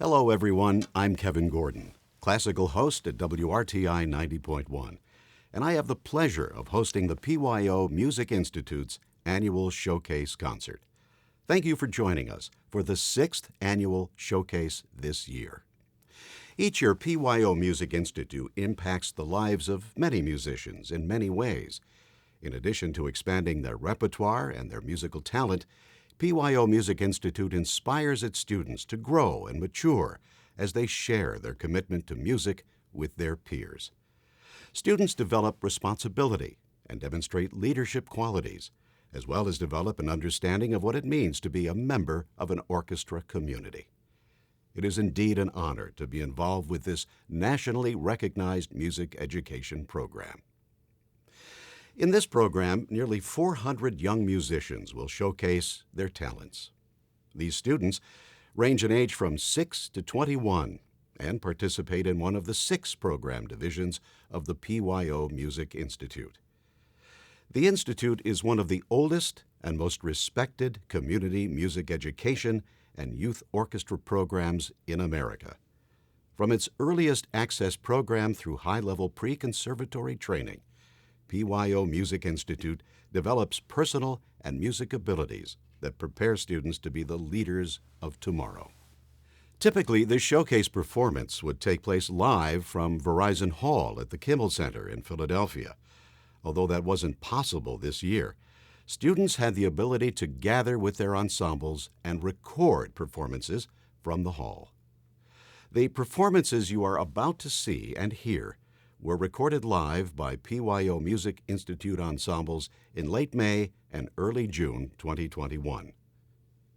Hello, everyone. I'm Kevin Gordon, classical host at WRTI 90.1, and I have the pleasure of hosting the PYO Music Institute's annual Showcase concert. Thank you for joining us for the 6th annual Showcase this year. Each year, PYO Music Institute impacts the lives of many musicians in many ways. In addition to expanding their repertoire and their musical talent, PYO Music Institute inspires its students to grow and mature as they share their commitment to music with their peers. Students develop responsibility and demonstrate leadership qualities, as well as develop an understanding of what it means to be a member of an orchestra community. It is indeed an honor to be involved with this nationally recognized music education program. In this program, nearly 400 young musicians will showcase their talents. These students range in age from 6 to 21 and participate in one of the 6 program divisions of the PYO Music Institute. The Institute is one of the oldest and most respected community music education and youth orchestra programs in America. From its earliest access program through high-level pre-conservatory training, PYO Music Institute develops personal and music abilities that prepare students to be the leaders of tomorrow. Typically, this showcase performance would take place live from Verizon Hall at the Kimmel Center in Philadelphia. Although that wasn't possible this year, students had the ability to gather with their ensembles and record performances from the hall. The performances you are about to see and hear were recorded live by PYO Music Institute ensembles in late May and early June 2021.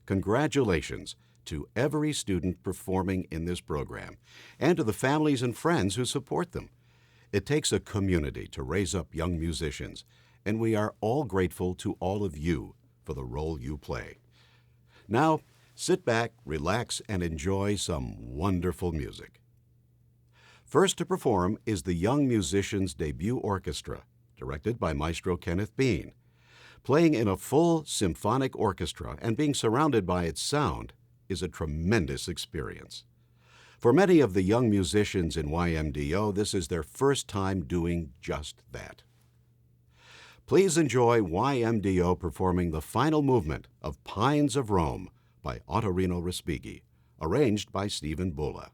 Congratulations to every student performing in this program and to the families and friends who support them. It takes a community to raise up young musicians, and we are all grateful to all of you for the role you play. Now, sit back, relax, and enjoy some wonderful music. First to perform is the Young Musicians Debut Orchestra, directed by Maestro Kenneth. Playing in a full symphonic orchestra and being surrounded by its sound is a tremendous experience. For many of the young musicians in YMDO, this is their first time doing just that. Please enjoy YMDO performing the final movement of Pines of Rome by Ottorino Respighi, arranged by Stephen Bulla.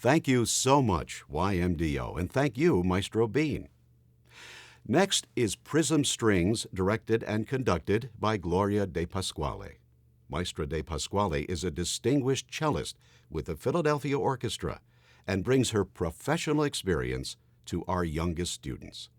Thank you so much, YMDO, and thank you, Maestro Bean. Next is Prism Strings, directed and conducted by Gloria dePasquale. Maestra dePasquale is a distinguished cellist with the Philadelphia Orchestra and brings her professional experience to our youngest students.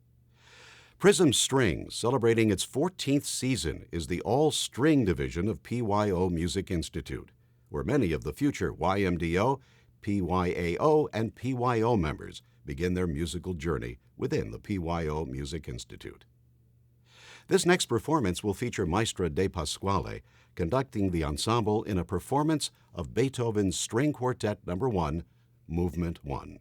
Prism Strings, celebrating its 14th season, is the all-string division of PYO Music Institute, where many of the future YMDO, PYAO, and PYO members begin their musical journey within the PYO Music Institute. This next performance will feature Maestra dePasquale conducting the ensemble in a performance of Beethoven's String Quartet No. 1, Movement 1.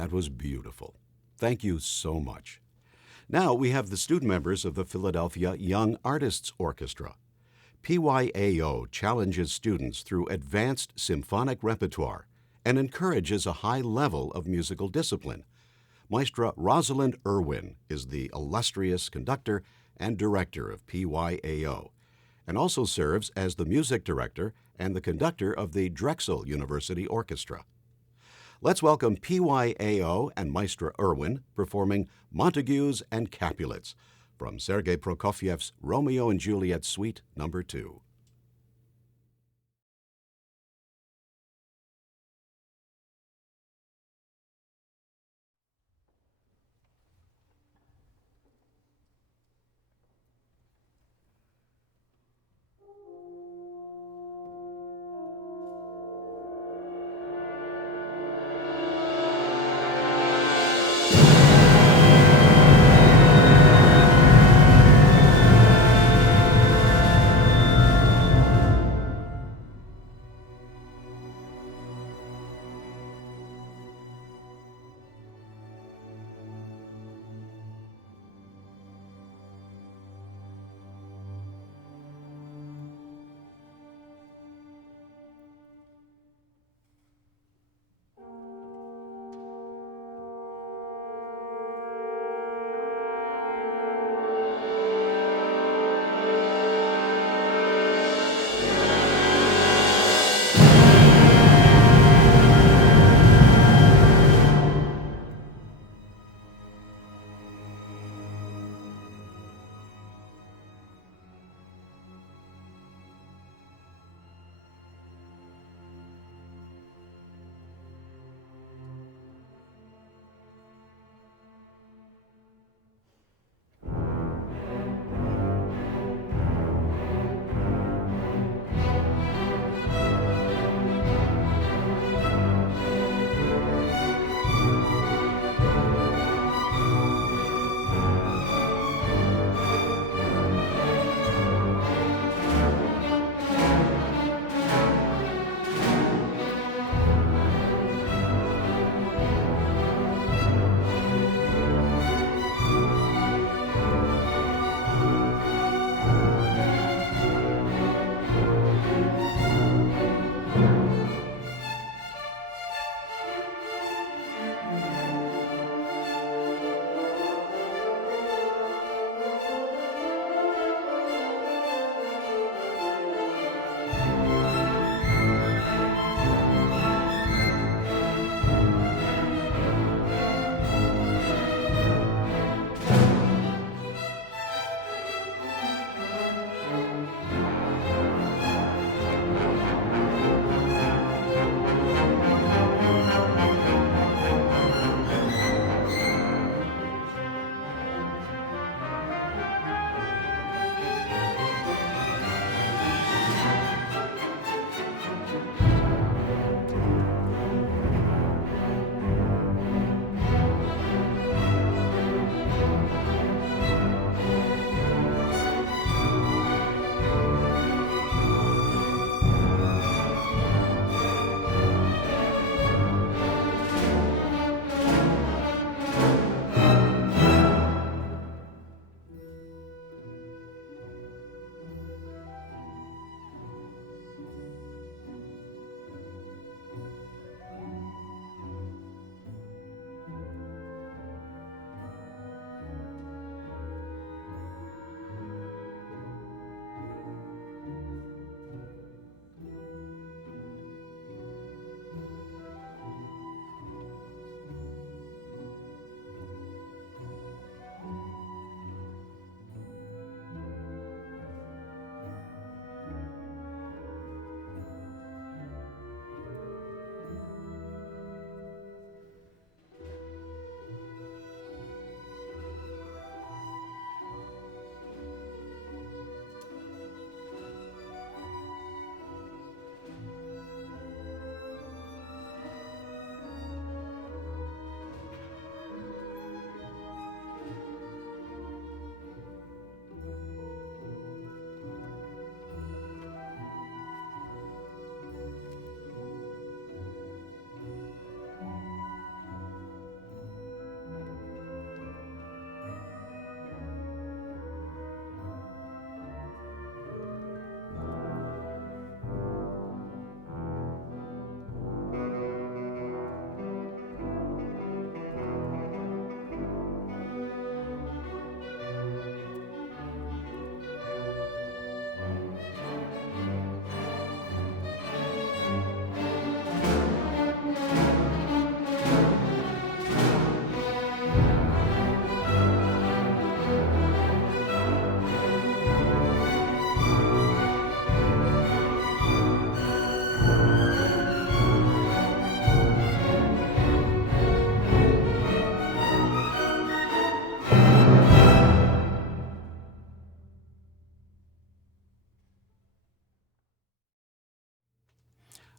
That was beautiful. Thank you so much. Now we have the student members of the Philadelphia Young Artists Orchestra. PYAO challenges students through advanced symphonic repertoire and encourages a high level of musical discipline. Maestra Rosalind Erwin is the illustrious conductor and director of PYAO, and also serves as the music director and the conductor of the Drexel University Orchestra. Let's welcome PYAO and Maestra Erwin performing Montagues and Capulets from Sergei Prokofiev's Romeo and Juliet Suite No. 2.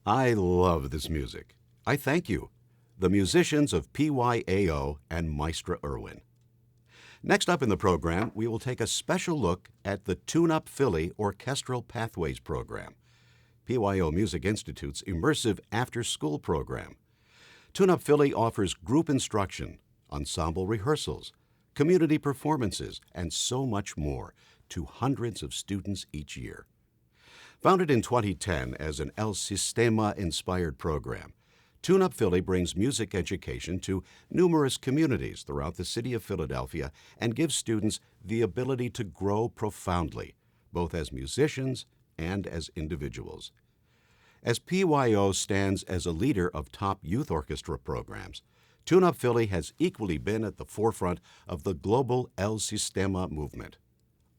I love this music. I thank you, the musicians of PYAO and Maestro Erwin. Next up in the program, we will take a special look at the Tune-Up Philly Orchestral Pathways program, PYO Music Institute's immersive after-school program. Tune-Up Philly offers group instruction, ensemble rehearsals, community performances, and so much more to hundreds of students each year. Founded in 2010 as an El Sistema-inspired program, Tune-Up Philly brings music education to numerous communities throughout the city of Philadelphia and gives students the ability to grow profoundly, both as musicians and as individuals. As PYO stands as a leader of top youth orchestra programs, Tune-Up Philly has equally been at the forefront of the global El Sistema movement.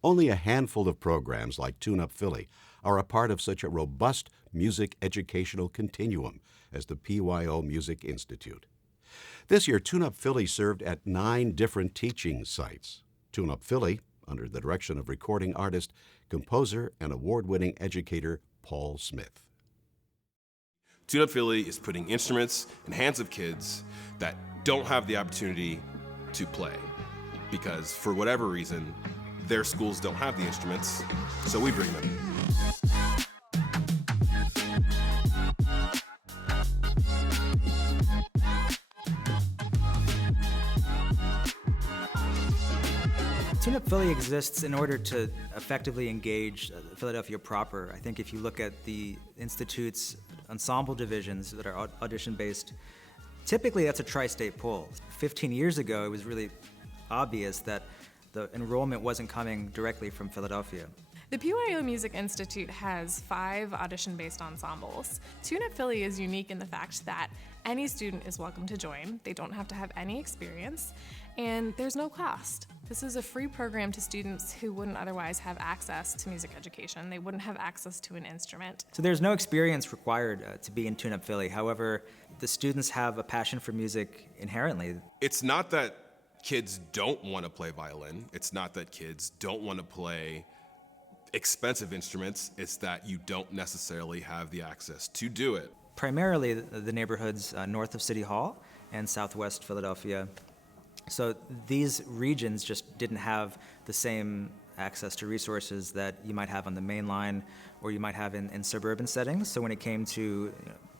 Only a handful of programs like Tune-Up Philly are a part of such a robust music educational continuum as the PYO Music Institute. This year, Tune-Up Philly served at 9 different teaching sites. Tune-Up Philly, under the direction of recording artist, composer, and award-winning educator Paul Smith. Tune-Up Philly is putting instruments in hands of kids that don't have the opportunity to play because, for whatever reason, their schools don't have the instruments, so we bring them. Tune-Up Philly exists in order to effectively engage Philadelphia proper. I think if you look at the Institute's ensemble divisions that are audition-based, typically that's a tri-state pool. 15 years ago, it was really obvious that the enrollment wasn't coming directly from Philadelphia. The PYO Music Institute has 5 audition-based ensembles. Tune-Up Philly is unique in the fact that any student is welcome to join. They don't have to have any experience, and there's no cost. This is a free program to students who wouldn't otherwise have access to music education. They wouldn't have access to an instrument. So there's no experience required to be in Tune-Up Philly. However, the students have a passion for music inherently. It's not that kids don't want to play violin. It's not that kids don't want to play expensive instruments. It's that you don't necessarily have the access to do it. Primarily the neighborhoods north of City Hall and southwest Philadelphia. So these regions just didn't have the same access to resources that you might have on the main line or you might have in suburban settings. So when it came to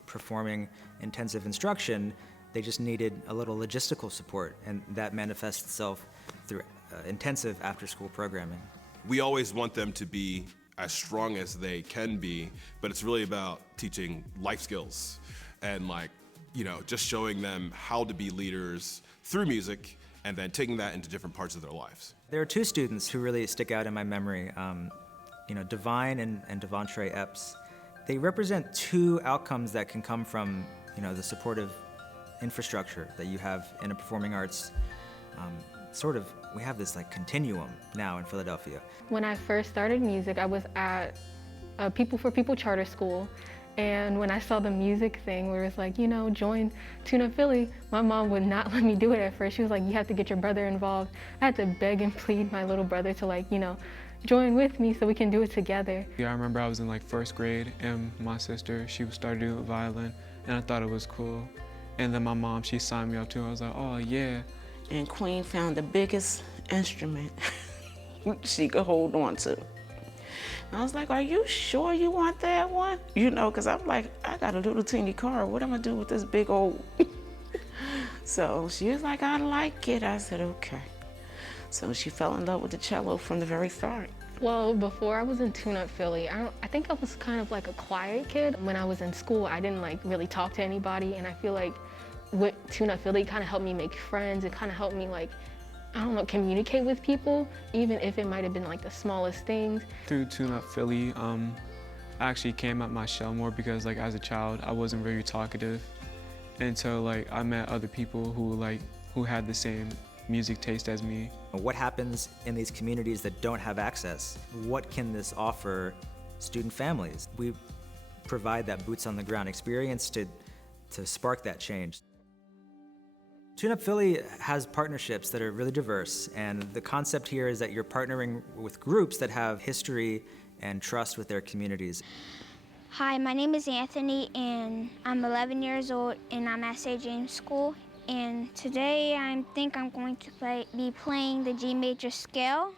performing intensive instruction, they just needed a little logistical support, and that manifests itself through intensive after-school programming. We always want them to be as strong as they can be, but it's really about teaching life skills and just showing them how to be leaders through music and then taking that into different parts of their lives. There are 2 students who really stick out in my memory, Divine and Devontre Epps. They represent 2 outcomes that can come from the supportive infrastructure that you have in a performing arts. We have this continuum now in Philadelphia. When I first started music, I was at a People for People charter school. And when I saw the music thing where it's join Tune-Up Philly, my mom would not let me do it at first. She was like, you have to get your brother involved. I had to beg and plead my little brother to join with me so we can do it together. Yeah, I remember I was in 1st grade and my sister, she started doing violin and I thought it was cool. And then my mom, she signed me up too. I was like, oh yeah. And Queen found the biggest instrument she could hold on to. And I was like, are you sure you want that one? Because I'm like, I got a little teeny car. What am I gonna do with this big old? So she was like, I like it. I said, okay. So she fell in love with the cello from the very start. Well, before I was in Tune-Up Philly, I think I was kind of like a quiet kid. When I was in school, I didn't really talk to anybody, and I feel like with Tune-Up Philly kind of helped me make friends. It kind of helped me communicate with people, even if it might have been the smallest things. Through Tune-Up Philly, I actually came out my shell more because as a child, I wasn't very talkative. Until I met other people who had the same music taste as me. What happens in these communities that don't have access? What can this offer student families? We provide that boots on the ground experience to spark that change. Tune-Up Philly has partnerships that are really diverse, and the concept here is that you're partnering with groups that have history and trust with their communities. Hi, my name is Anthony, and I'm 11 years old, and I'm at St. James School. And today I think I'm going to be playing the G major scale,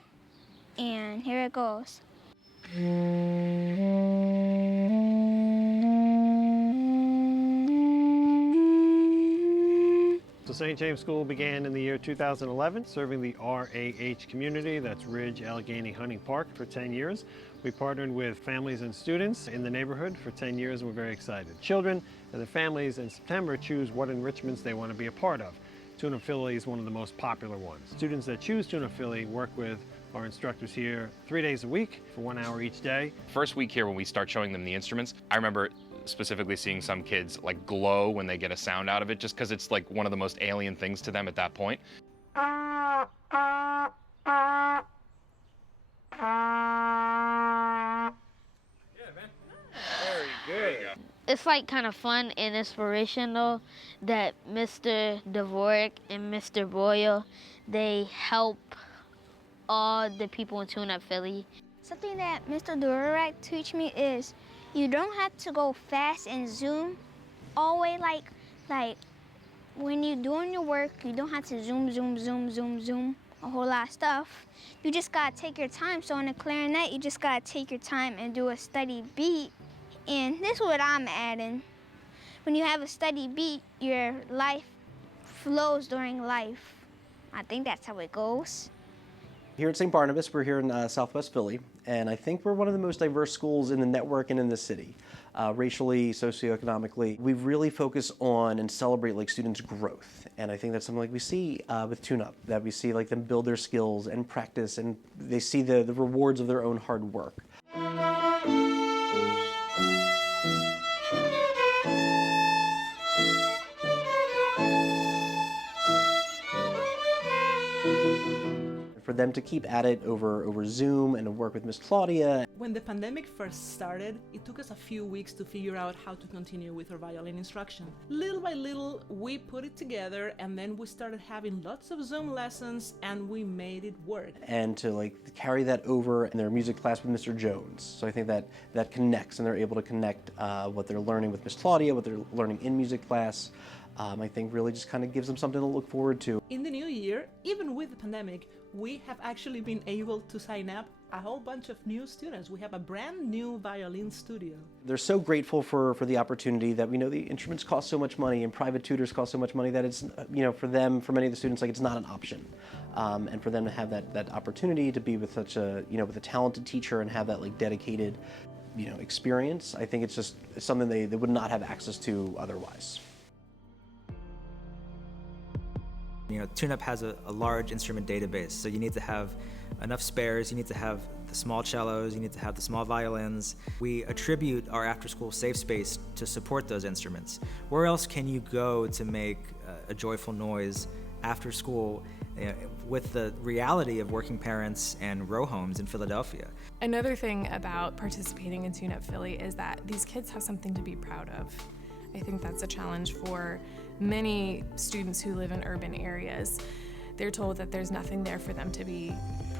and here it goes. So St. James School began in the year 2011, serving the RAH community, that's Ridge, Allegheny, Hunting Park, for 10 years. We partnered with families and students in the neighborhood for 10 years, and we're very excited. Children and their families in September choose what enrichments they want to be a part of. Tune-Up Philly is one of the most popular ones. Students that choose Tune-Up Philly work with our instructors here 3 days a week for 1 hour each day. First week here when we start showing them the instruments, I remember specifically seeing some kids like glow when they get a sound out of it, just because it's like one of the most alien things to them at that point. Very good. It's like kind of fun and inspirational that Mr. Dvorak and Mr. Boyle, they help all the people in Tune-Up Philly. Something that Mr. Dvorak teach me is you don't have to go fast and zoom all the way like when you're doing your work, you don't have to zoom a whole lot of stuff. You just gotta take your time. So in a clarinet, you just gotta take your time and do a steady beat. And this is what I'm adding. When you have a steady beat, your life flows during life. I think that's how it goes. Here at St. Barnabas, we're here in Southwest Philly, and I think we're one of the most diverse schools in the network and in the city. Racially, socioeconomically, we really focus on and celebrate like students' growth, and I think that's something like we see with Tune-Up, that we see like them build their skills and practice, and they see the rewards of their own hard work. For them to keep at it over Zoom and to work with Miss Claudia. When the pandemic first started, it took us a few weeks to figure out how to continue with our violin instruction. Little by little, we put it together, and then we started having lots of Zoom lessons, and we made it work. And to like carry that over in their music class with Mr. Jones. So I think that connects, and they're able to connect what they're learning with Miss Claudia, what they're learning in music class. I think really just kind of gives them something to look forward to. In the new year, even with the pandemic, we have actually been able to sign up a whole bunch of new students. We have a brand new violin studio. They're so grateful for the opportunity that we know the instruments cost so much money and private tutors cost so much money that it's, for them, for many of the students, like it's not an option. And for them to have that opportunity to be with such a, with a talented teacher and have that like dedicated, experience, I think it's something they would not have access to otherwise. Tune-Up has a large instrument database, so you need to have enough spares, you need to have the small cellos, you need to have the small violins. We attribute our after-school safe space to support those instruments. Where else can you go to make a joyful noise after school with the reality of working parents and row homes in Philadelphia? Another thing about participating in Tune-Up Philly is that these kids have something to be proud of. I think that's a challenge for many students who live in urban areas. They're told that there's nothing there for them to be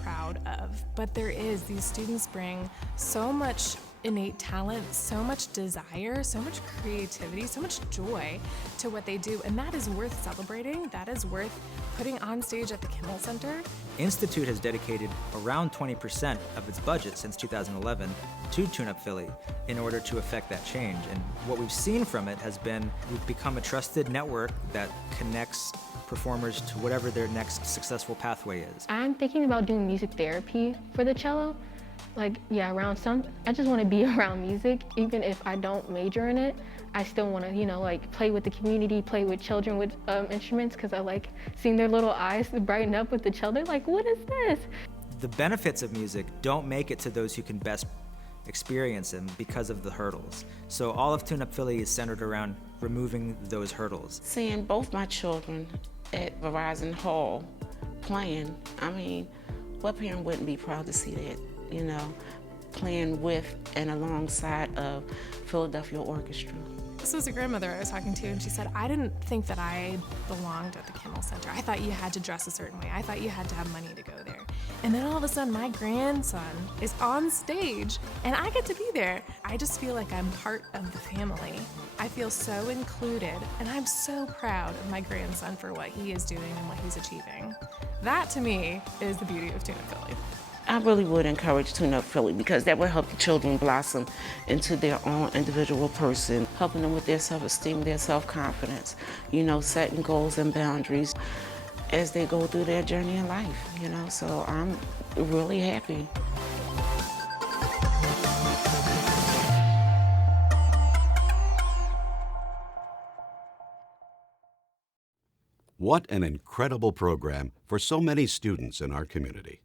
proud of, but there is. These students bring so much innate talent, so much desire, so much creativity, so much joy to what they do, and that is worth celebrating. That is worth putting on stage at the Kimmel Center. Institute has dedicated around 20% of its budget since 2011 to Tune-Up Philly in order to effect that change. And what we've seen from it has been we've become a trusted network that connects performers to whatever their next successful pathway is. I'm thinking about doing music therapy for the cello. I just want to be around music. Even if I don't major in it, I still want to, play with the community, play with children with instruments, because I like seeing their little eyes brighten up with the cello. They're like, what is this? The benefits of music don't make it to those who can best experience them because of the hurdles. So all of Tune-Up Philly is centered around removing those hurdles. Seeing both my children at Verizon Hall playing, what parent wouldn't be proud to see that? Playing with and alongside of Philadelphia Orchestra. This was a grandmother I was talking to, and she said, I didn't think that I belonged at the Kimmel Center. I thought you had to dress a certain way. I thought you had to have money to go there. And then all of a sudden, my grandson is on stage, and I get to be there. I just feel like I'm part of the family. I feel so included, and I'm so proud of my grandson for what he is doing and what he's achieving. That, to me, is the beauty of Tune Up Philly. I really would encourage Tune Up Philly because that will help the children blossom into their own individual person, helping them with their self-esteem, their self-confidence, setting goals and boundaries as they go through their journey in life, so I'm really happy. What an incredible program for so many students in our community.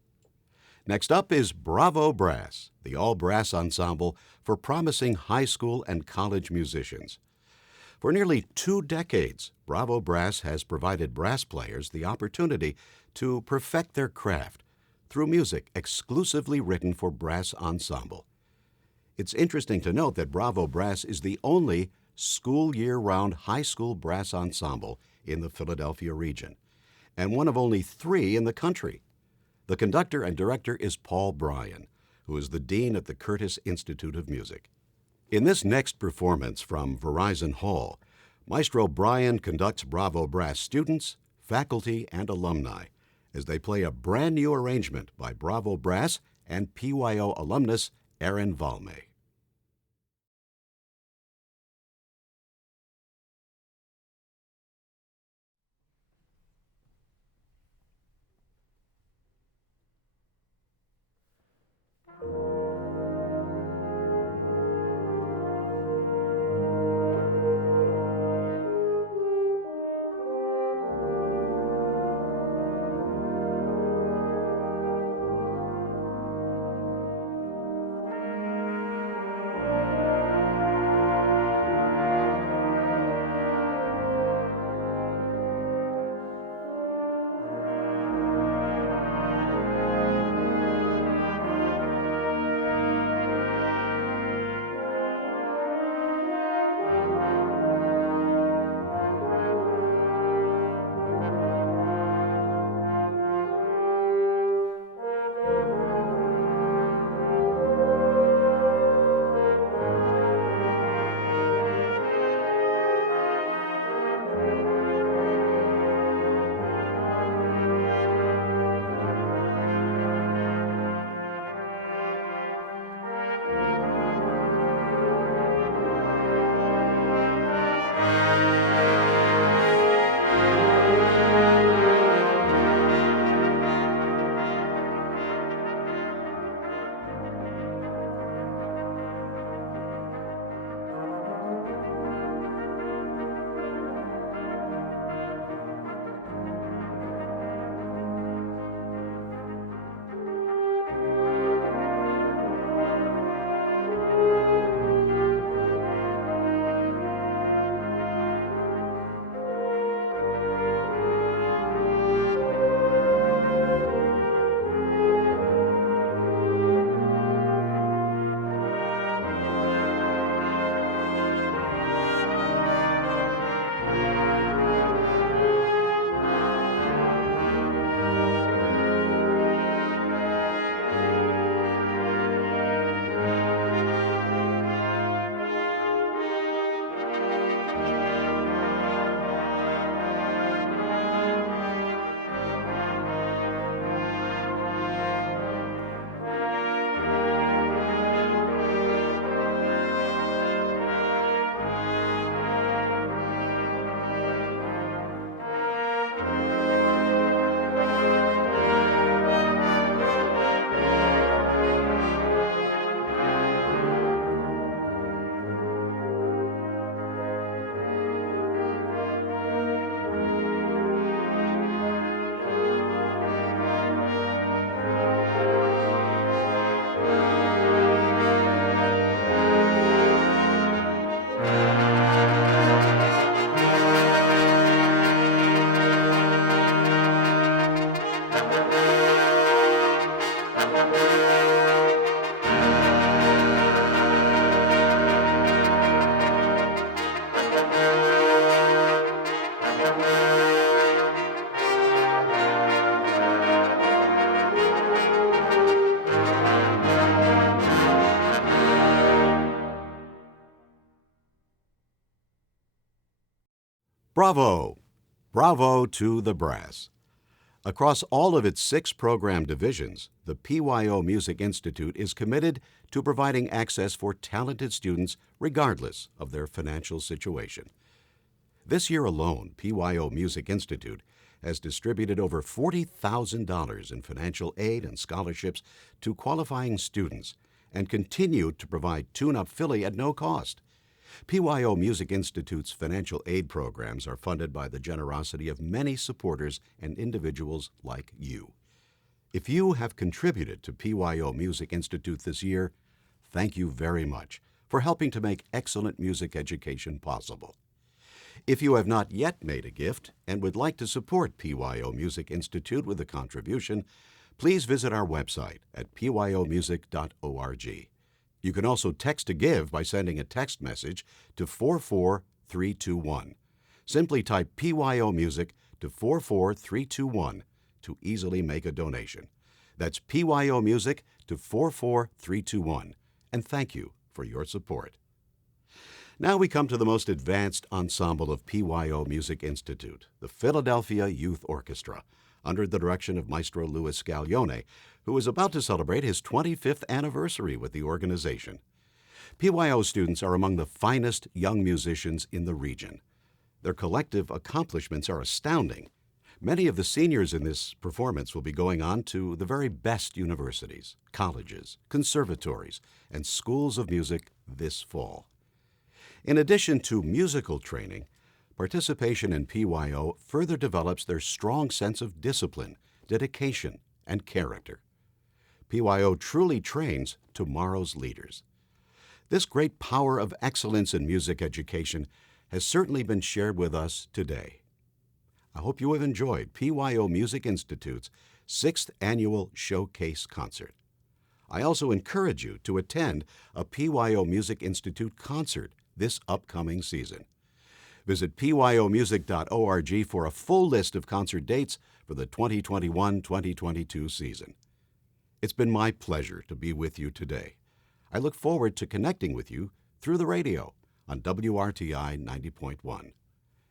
Next up is Bravo Brass, the all-brass ensemble for promising high school and college musicians. For nearly 2 decades, Bravo Brass has provided brass players the opportunity to perfect their craft through music exclusively written for brass ensemble. It's interesting to note that Bravo Brass is the only school year-round high school brass ensemble in the Philadelphia region, and one of only 3 in the country. The conductor and director is Paul Bryan, who is the dean at the Curtis Institute of Music. In this next performance from Verizon Hall, Maestro Bryan conducts Bravo Brass students, faculty, and alumni as they play a brand new arrangement by Bravo Brass and PYO alumnus Aaron Valme. Bravo! Bravo to the brass. Across all of its 6 program divisions, the PYO Music Institute is committed to providing access for talented students regardless of their financial situation. This year alone, PYO Music Institute has distributed over $40,000 in financial aid and scholarships to qualifying students and continued to provide Tune-Up Philly at no cost. PYO Music Institute's financial aid programs are funded by the generosity of many supporters and individuals like you. If you have contributed to PYO Music Institute this year, thank you very much for helping to make excellent music education possible. If you have not yet made a gift and would like to support PYO Music Institute with a contribution, please visit our website at pyomusic.org. You can also text to give by sending a text message to 44321. Simply type PYO Music to 44321 to easily make a donation. That's PYO Music to 44321. And thank you for your support. Now we come to the most advanced ensemble of PYO Music Institute, the Philadelphia Youth Orchestra, under the direction of Maestro Louis Scaglione, who is about to celebrate his 25th anniversary with the organization. PYO students are among the finest young musicians in the region. Their collective accomplishments are astounding. Many of the seniors in this performance will be going on to the very best universities, colleges, conservatories, and schools of music this fall. In addition to musical training, participation in PYO further develops their strong sense of discipline, dedication, and character. PYO truly trains tomorrow's leaders. This great power of excellence in music education has certainly been shared with us today. I hope you have enjoyed PYO Music Institute's 6th Annual Showcase Concert. I also encourage you to attend a PYO Music Institute concert this upcoming season. Visit pyomusic.org for a full list of concert dates for the 2021-2022 season. It's been my pleasure to be with you today. I look forward to connecting with you through the radio on WRTI 90.1.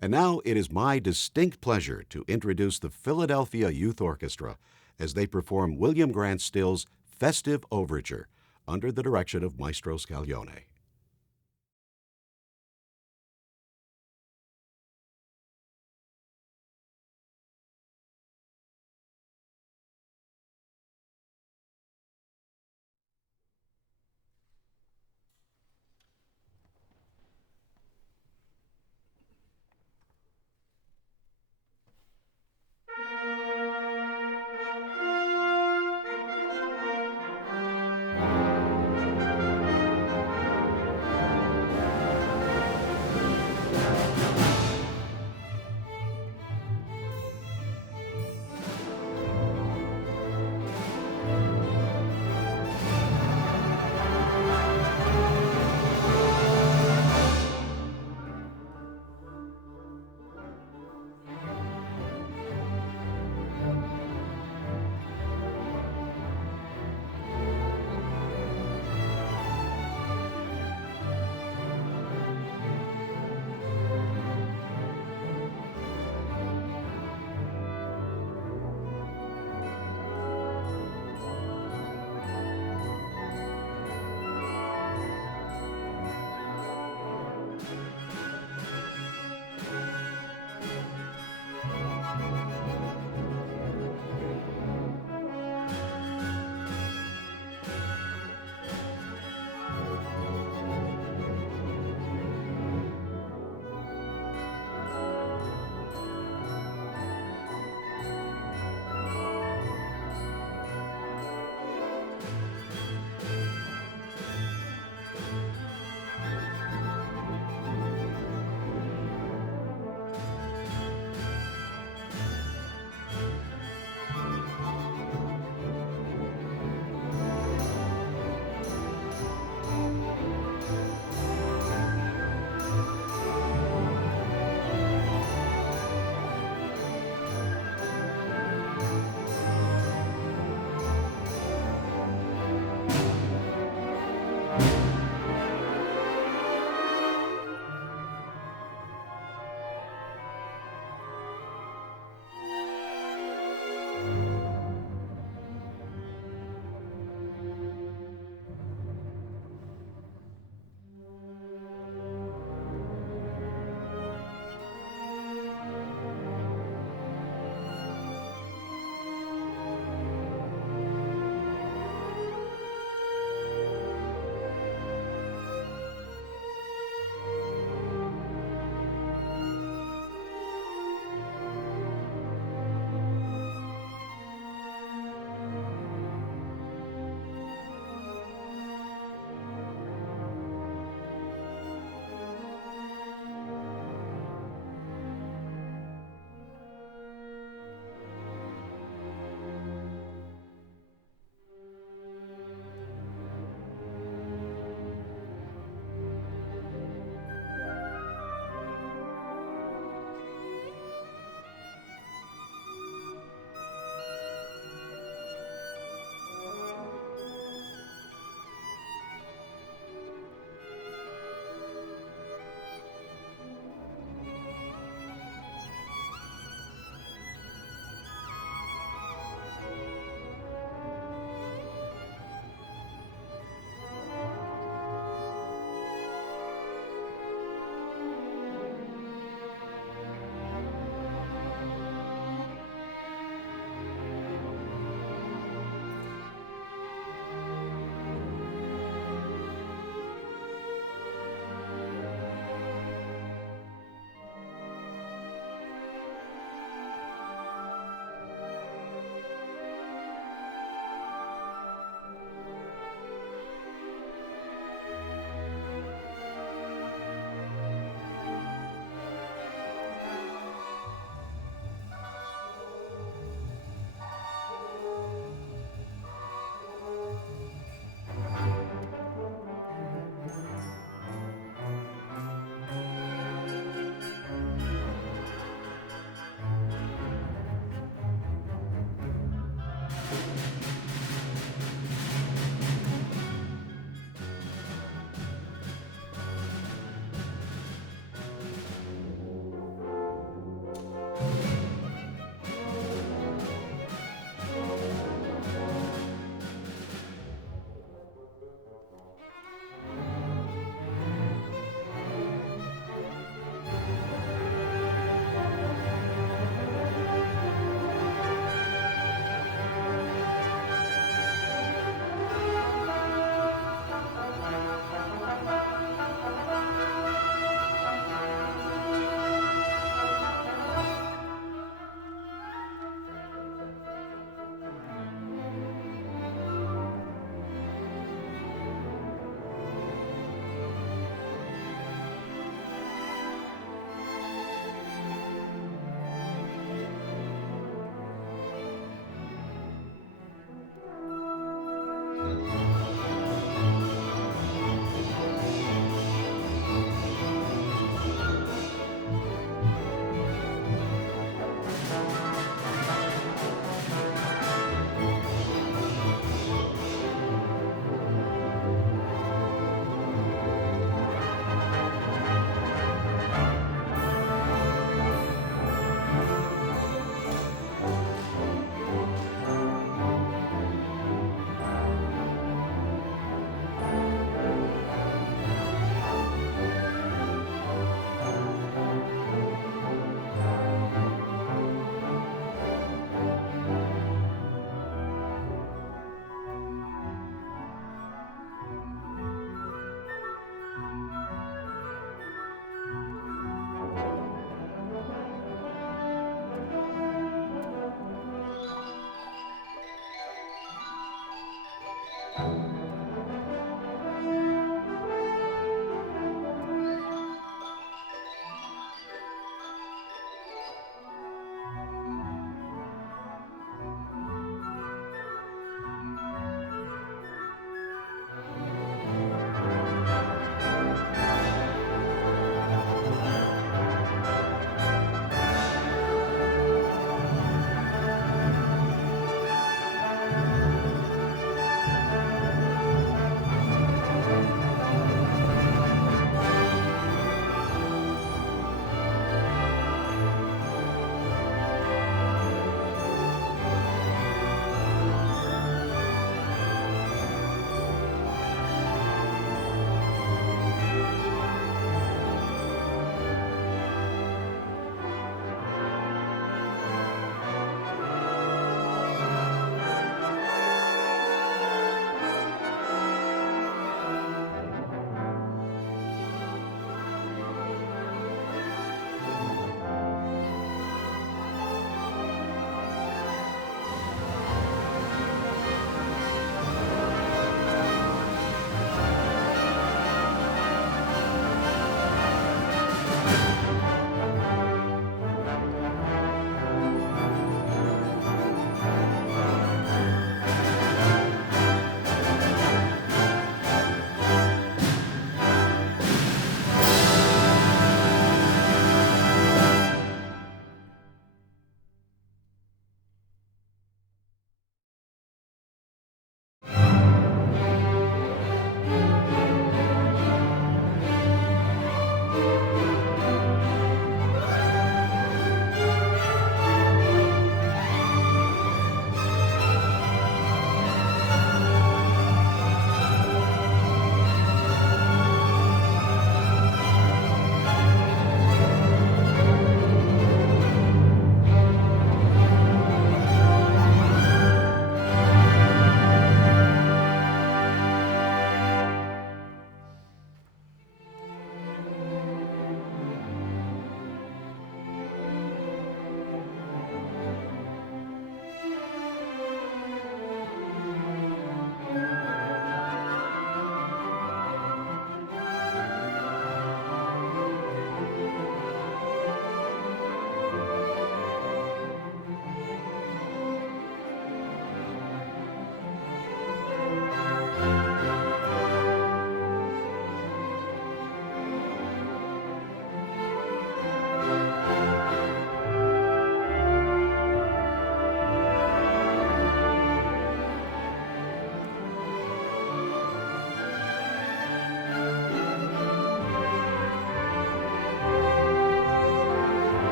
And now it is my distinct pleasure to introduce the Philadelphia Youth Orchestra as they perform William Grant Still's Festive Overture under the direction of Maestro Scaglione.